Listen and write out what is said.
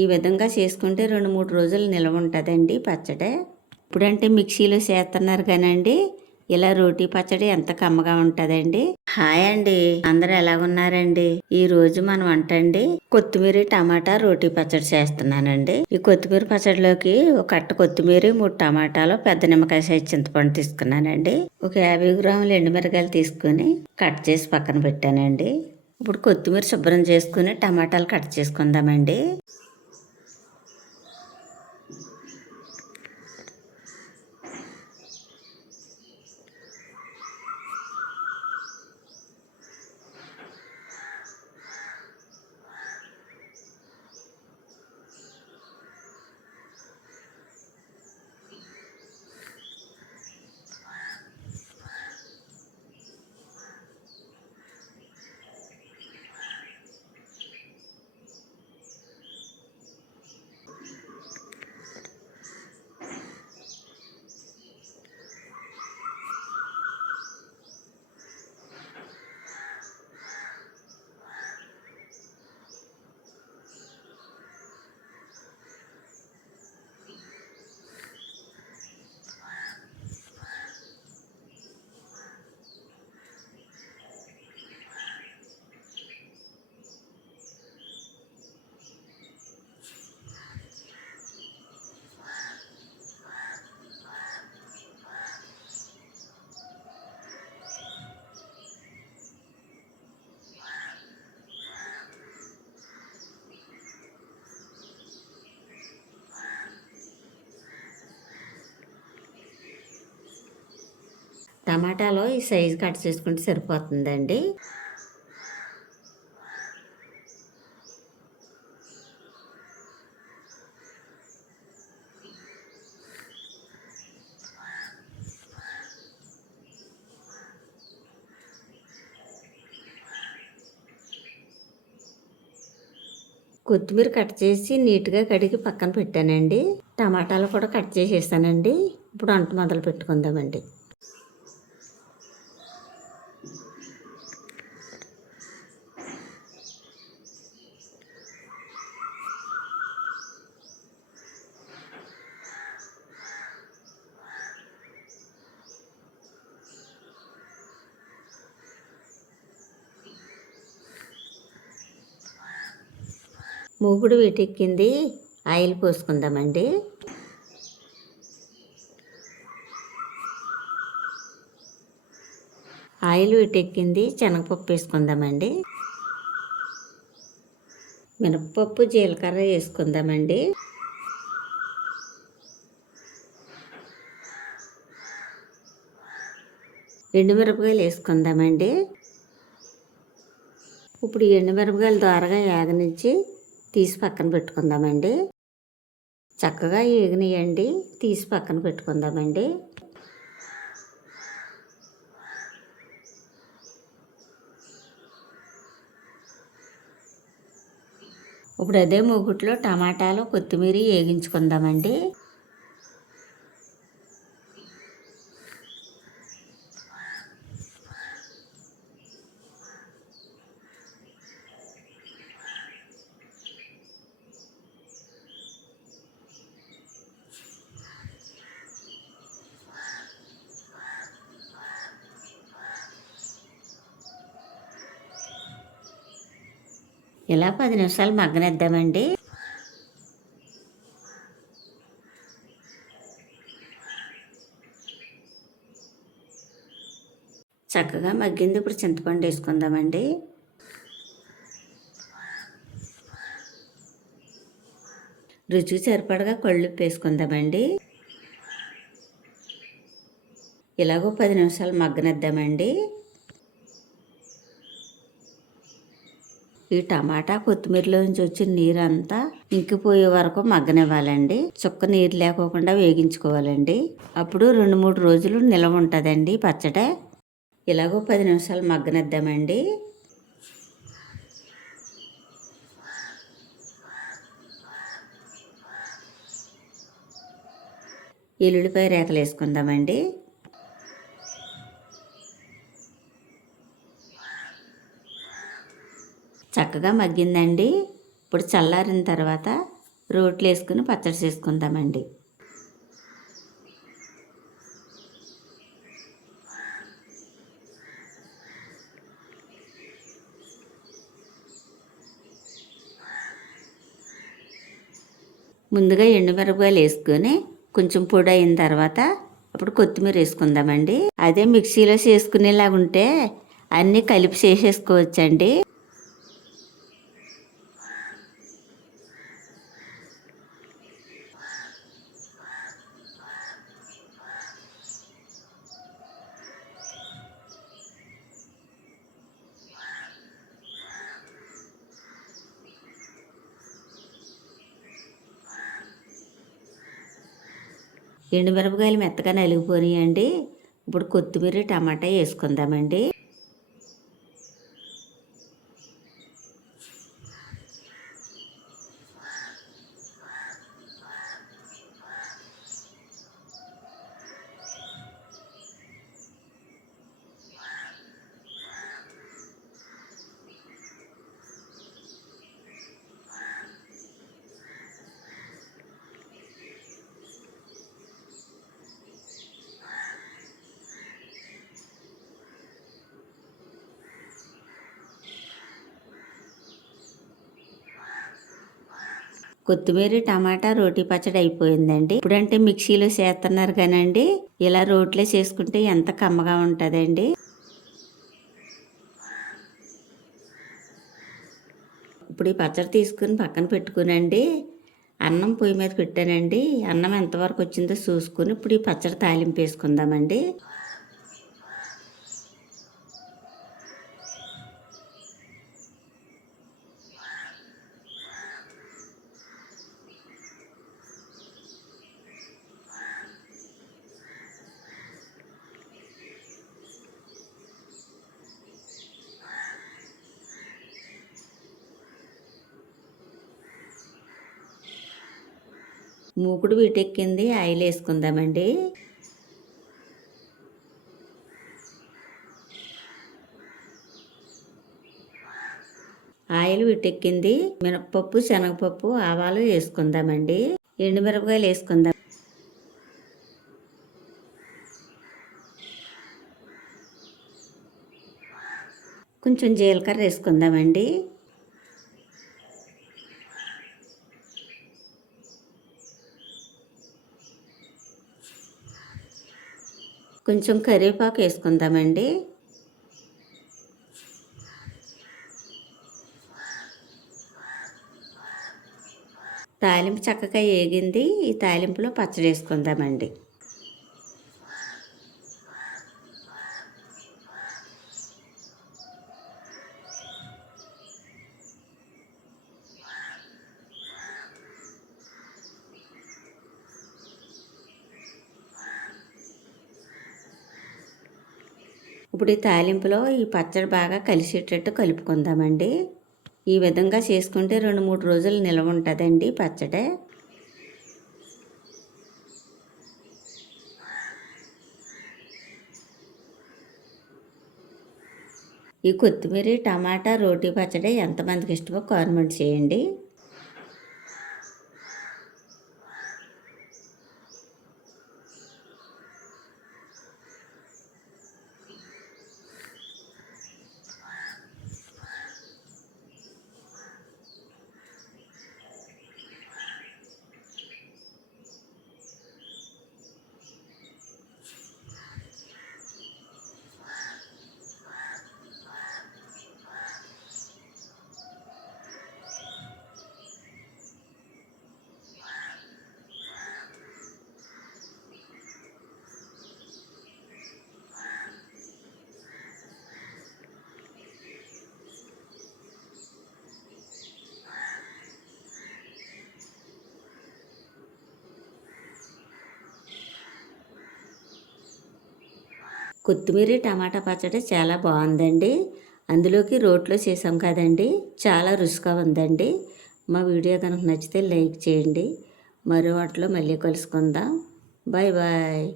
ఈ విధంగా చేసుకుంటే 2-3 రోజులు నిల్వ ఉంటుందండి పచ్చడి. ఇప్పుడంటే మిక్సీలో చేస్తున్నారు కానండి, ఇలా రోటీ పచ్చడి ఎంత కమ్మగా ఉంటుందండి. హాయ్ అండి, అందరూ ఎలాగున్నారండి? ఈ రోజు మనం వంట అండి కొత్తిమీర టమాటా రోటీ పచ్చడి చేస్తున్నానండి. ఈ కొత్తిమీర పచ్చడిలోకి ఒక కట్ట కొత్తిమీర, 3 టమాటాలు, పెద్ద నిమ్మకాయ సైజ్ చింతపండు తీసుకున్నానండి. ఒక 50 గ్రాములు ఎండుమిరకాయలు తీసుకుని కట్ చేసి పక్కన పెట్టానండి. ఇప్పుడు కొత్తిమీర శుభ్రం చేసుకుని టమాటాలు కట్ చేసుకుందామండి. టమాటాలో ఈ సైజు కట్ చేసుకుంటే సరిపోతుందండి. కొత్తిమీర కట్ చేసి నీట్గా కడిగి పక్కన పెట్టానండి. టమాటాలు కూడా కట్ చేసేసానండి. ఇప్పుడు వంట మొదలు పెట్టుకుందామండి. మూగుడు వీటెక్కింది, ఆయిల్ పోసుకుందామండి. ఆయిల్ వీటెక్కింది, శనగపప్పు వేసుకుందామండి. మినపప్పు, జీలకర్ర వేసుకుందామండి. ఎండుమిరపకాయలు వేసుకుందామండి. ఇప్పుడు ఎండుమిరపకాయలు దోరగా ఏగనిచ్చి తీసి పక్కన పెట్టుకుందామండి. చక్కగా ఏగనియండి, తీసి పక్కన పెట్టుకుందామండి. ఇప్పుడు అదే మూగుట్లో టమాటాలు, కొత్తిమీర వేగించుకుందామండి. ఇలా 10 నిమిషాలు మగ్గనిద్దామండి. చక్కగా మగ్గింది. ఇప్పుడు చింతపండు వేసుకుందామండి. రుచికి సరిపడగా కళ్ళుప్పు వేసుకుందామండి. ఇలాగో 10 నిమిషాలు మగ్గనిద్దామండి. ఈ టమాటా కొత్తిమీరలోంచి వచ్చిన నీరంతా ఇంకిపోయే వరకు మగ్గనివ్వాలండి. చుక్క నీరు లేకోకుండా వేగించుకోవాలండి. అప్పుడు 2-3 రోజులు నిల్వ ఉంటుందండి పచ్చడి. ఇలాగో 10 నిమిషాలు మగ్గనిద్దామండి. ఎల్లుల్లిపాయ రేకలు వేసుకుందామండి. చక్కగా మగ్గిందండి. ఇప్పుడు చల్లారిన తర్వాత రోట్లో వేసుకుని పచ్చడి చేసుకుందామండి. ముందుగా ఎండుమిరపకాయలు వేసుకొని కొంచెం పొడి అయిన తర్వాత అప్పుడు కొత్తిమీర వేసుకుందామండి. అదే మిక్సీలో చేసుకునేలాగా ఉంటే అన్నీ కలిపి చేసేసుకోవచ్చండి. ఎండుమిరపకాయలు మెత్తగా నలిగిపోయాయండి. ఇప్పుడు కొత్తిమీర టమాటా వేసుకుందామండి. కొత్తిమీర టమాటా రోటి పచ్చడి అయిపోయిందండి. ఇప్పుడంటే మిక్సీలో చేస్తున్నారు కానండి, ఇలా రోట్లో చేసుకుంటే ఎంత కమ్మగా ఉంటుందండి. ఇప్పుడు ఈ పచ్చడి తీసుకుని పక్కన పెట్టుకునండి, అన్నం పొయ్యి మీద పెట్టానండి. అన్నం ఎంతవరకు వచ్చిందో చూసుకుని ఇప్పుడు ఈ పచ్చడి తాలింపు వేసుకుందామండి. మూకుడు వీటెక్కింది, ఆయిల్ వేసుకుందామండి. ఆయిల్ వీటెక్కింది, మినపప్పు శనగపప్పు ఆవాలు వేసుకుందామండి. ఎండుమిరపకాయలు వేసుకుందాం. కొంచెం జీలకర్ర వేసుకుందామండి. కొంచెం కరివేపాకు వేసుకుందామండి. తాలింపు చక్కగా వేగింది. ఈ తాలింపులో పచ్చడి వేసుకుందామండి. ఇప్పుడు ఈ తాలింపులో ఈ పచ్చడి బాగా కలిసేటట్టు కలుపుకుందామండి. ఈ విధంగా చేసుకుంటే 2-3 రోజులు నిల్వ ఉంటుందండి పచ్చడి. ఈ కొత్తిమీర టమాటా రోటి పచ్చడి ఎంతమందికి ఇష్టమో కామెంట్ చేయండి. కొత్తిమీర టమాటా పచ్చడి చాలా బాగుందండి. అందులోకి రోట్లో చేసాం కదండి, చాలా రుచిగా ఉందండి. మా వీడియో కనుక నచ్చితే లైక్ చేయండి. మరో వాటిలో మళ్ళీ కలుసుకుందాం. Bye bye.